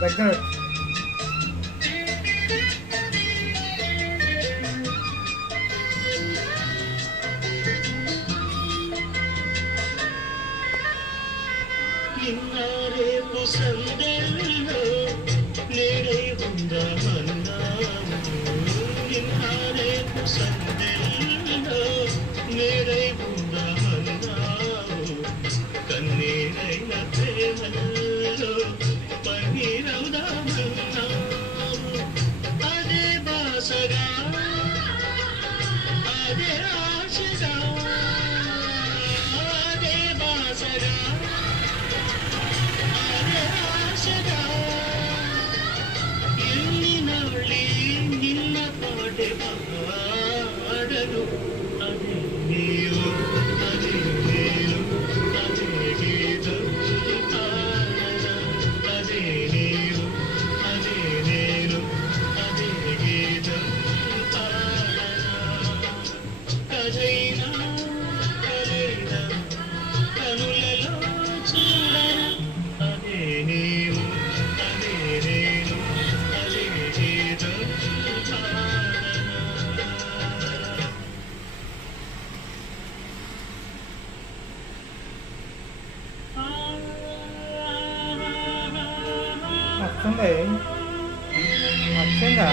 దగ్గర రేపు సందెల్లో నేడై ఉందామన్నావు రేపు సందెల్లో నేడై ఉందామన్నావు కన్నీరైన ప్రేమల్లో పన్నీరవుదామన్నావు అదే బాసగా అదే ఆశగా అదే బాసగా నిన్న పాటే పాడను అదే నీవు అదే నేను అదే గీతం అదే నీవు అదే నేను అదే గీతం కథైనా కలైనా కనులలో చూడనా అదే నీవు అదే నేను అదే గీతం వస్తుంది వచ్చిందా